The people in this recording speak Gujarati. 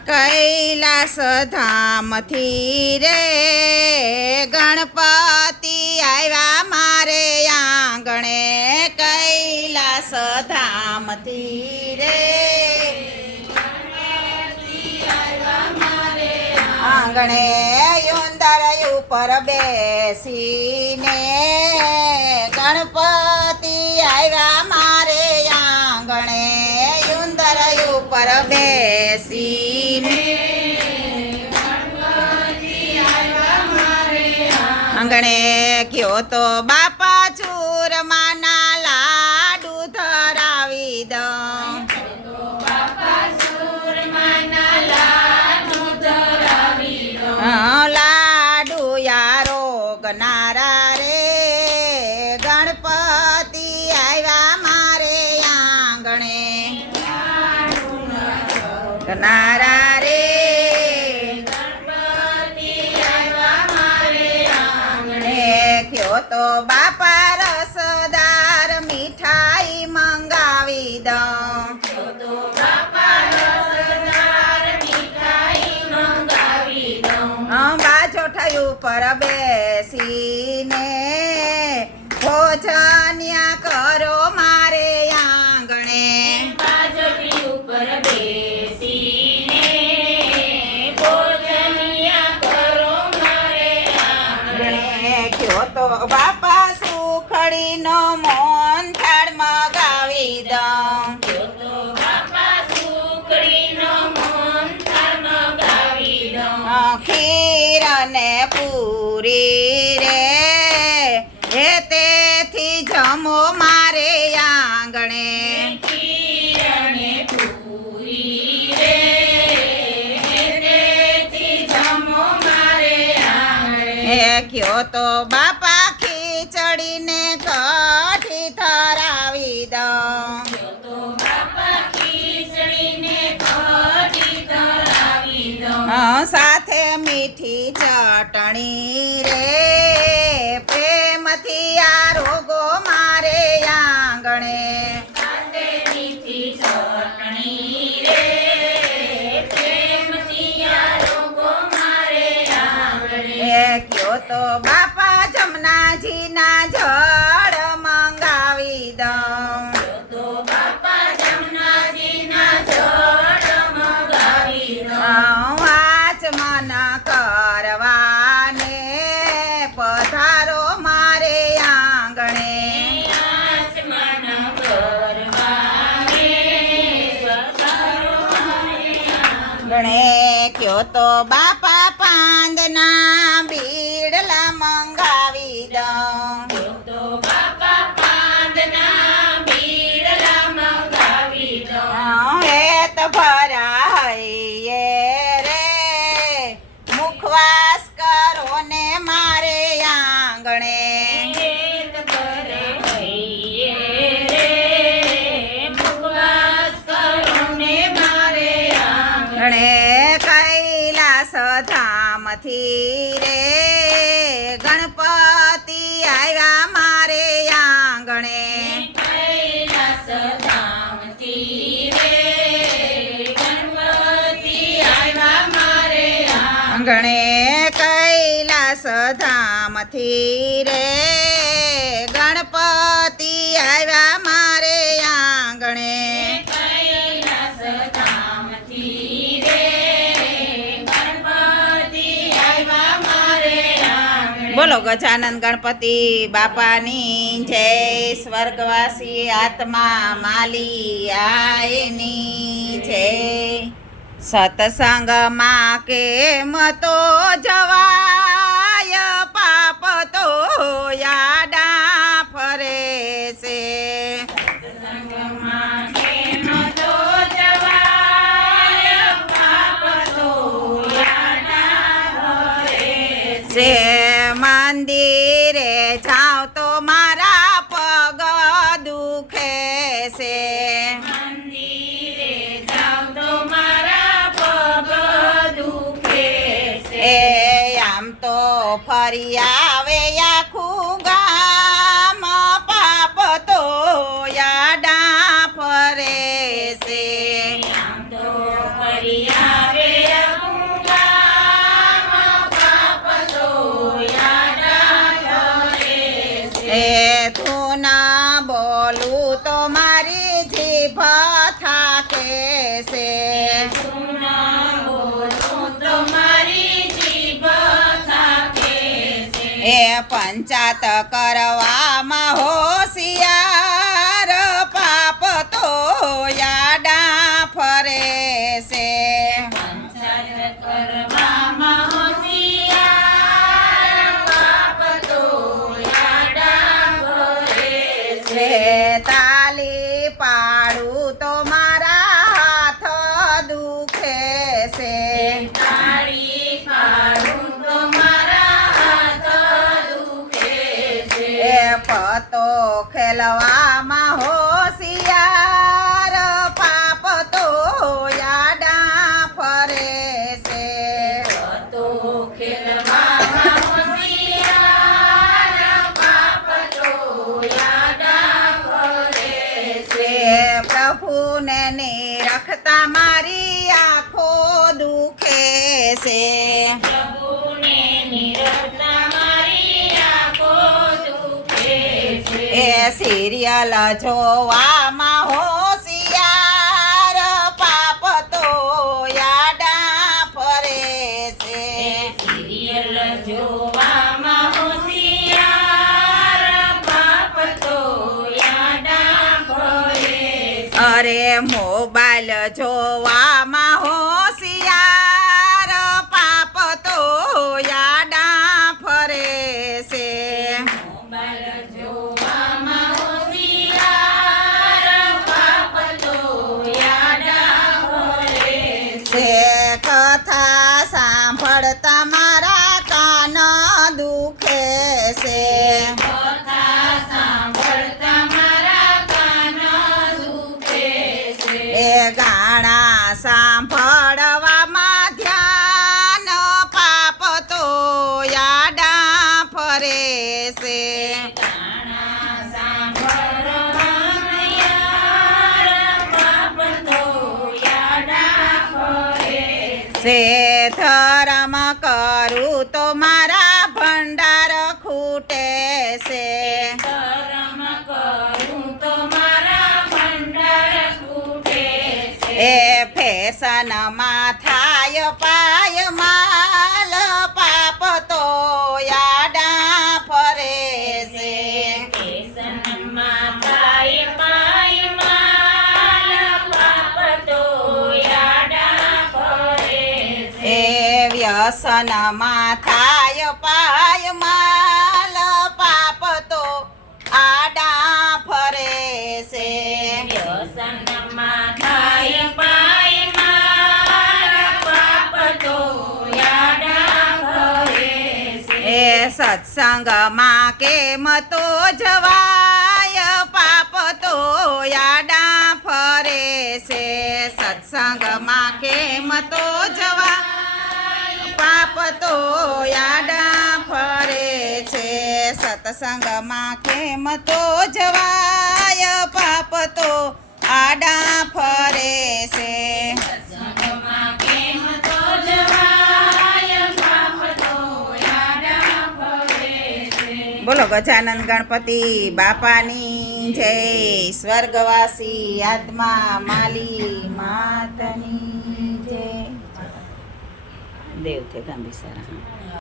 કૈલાસ ધામથી રે ગણપતિ આવ્યા મારે આંગણે કૈલાસ ધામથી રે આંગણે ઉંદર ઉપર બેસીને ગણપતિ આવ્યા મારે આંગણે ઉંદર ઉપર બેસીને આંગણે કયો તો બાપા ચૂરમાના લાડુ ધરાવી દઉં લાડુ યારો ગનારા રે ગણપતિ આવ્યા મારે આંગણે ગનારા રે કયો તો બાપા રસદાર મીઠાઈ મંગાવી દઉં બાજોઠાઈ ઉપર બેસીને ભોજન્યા કરો મારે આંગણે બાજોઠી ઉપર બેસીને ભોજન્યા કરો મારે આંગણે કયો તો બાપા સુખડીનો મોહનથાળ મગાવી દઉં ખીર અને પૂરી રે હે તેથી જમો મારે આંગણે ખીર અને પૂરી રે તેથી જમો મારે આંગણે હે કયો તો બાપા ખીચડીને કઢી ધરાવી દઉં સાથે મીઠી ચટણી રે પ્રેમથી આ રોગો મારે આંગણે સાથે મીઠી ચટણી રે પ્રેમથી આ રોગો મારે આંગણે કયો તો બાપા જમનાજીના જળ મંગાવી દઉં તો બાપા જમનાજીના જળ મંગાવી દઉં મન કરવાને પધારો મારે આંગણે આસમાન કરવાને પધારો મારે આંગણે કયો તો બાપા પાંદના બીડલા મંગાવી દઉં તો બાપા પાંદના બીડલા મંગાવી દઉં હેત ભરા હૈયે મુખવાસ કરો ને મારે આંગણે કૈલાસ ધામથી રે ગણપતિ આવ્યા મારે આંગણે કૈલાસ ધામથી રે ગણપતિ આવ્યા મારે આંગણે કૈલાસ ધામથી રે ગણપતિ આવ્યા મારે આંગણે કૈલાસ ધામથી રે ગણપતિ આવ્યા મારે આંગણે બોલો ગજાનંદ ગણપતિ બાપાની જય સ્વર્ગવાસી આત્મા માલી આયની જય સત્સંગમાં કેમ તો જવાય પાપ તો યાડા ફરે છે સત્સંગમાં કેમ તો જવાય પાપ તો યાડા ભરે છે મંદિરે જાઉં તો મારા પગ દુખે છે મંદિરે જાઉં તો મારા પગ દુખે છે આમ તો ફરી આવે આખું ગામ પાપ તો યાડા ફરે છે આમ તો ફરી આવે સાચું ન બોલું તો મારી જીભ થાકે છે. એ પંચાત કરવામાં હોશિયાર પાપ તો યાડા ફરે છે. પંચાયત કરવામાં હોશિયાર પાપ તો યાડા ફરે છે. તાલી પાડું તો મારા હાથ દુખે છે. તાળી પાડું તો મારા હાથ દુખે છે. એ પતો ખેલવામાં હોશિયાર પાપ તો યાડા ફરે છે. તો ખેલવામાં હોશિયાર પાપ તો યાડા ફરે છે. પ્રભુને નિરખતા મારી આંખો દુખે છે. પ્રભુને નિરખતા મારી આંખો દુખે છે. એ સિરિયલ જોવામાં હોશિયાર પાપ તો યાડા ફરે છે. સિરિયલ જોવામાં હોશિયાર પાપ તો યાડા ફરે છે. અરે મોબાઈલ જોવામાં હોશિયાર પાપ તો યાડા ફરે છે. મોબાઈલ જોવામાં હોશિયાર પાપ તો યાડા ફરે છે. છે કથા સાંભળતા મારા કાન દુખે છે. કથા સાંભળતા મારા કાન દુખે છે. એ ગાણા સાંભળવામાં ધ્યાન પાપ તો યાડા ફરે છે. ગાણા સાંભળવામાં યાર પાપ તો યાડા ફરે છે. છે ધર્મ કરું તો મારા ભંડાર ખૂટે છે. ધર્મ કરું તો મારા ભંડાર ખૂટે છે. એ ફેશનમાં થાય પાય માલ પાપ તો યાડા ફરે છે. કેસનમાં થાય પાય માલ પાપ તો યાડા ફરે છે. એ વ્યસનમાં થાય પાય માલ પાપ તો આડા ફરે છે. વ્યસનમાં થાય પાય માલ પાપ તો યાડા ફરે છે. એ સત્સંગમાં કેમ તો જવાય પાપ તો યાડા ફરે છે. સત્સંગમાં કેમ તો જવાય પાપ તો યાડા ફરે છે. સત્સંગમાં કેમ તો જવાય પાપ તો આડા ફરે છે. સત્સંગમાં કેમ તો જવાય પાપ તો યાડા ફરે છે. બોલો ગજાનંદ ગણપતિ બાપાની જય. સ્વર્ગવાસી આત્મા માલી માતની જય. દેવ તે ગાંધી સારા.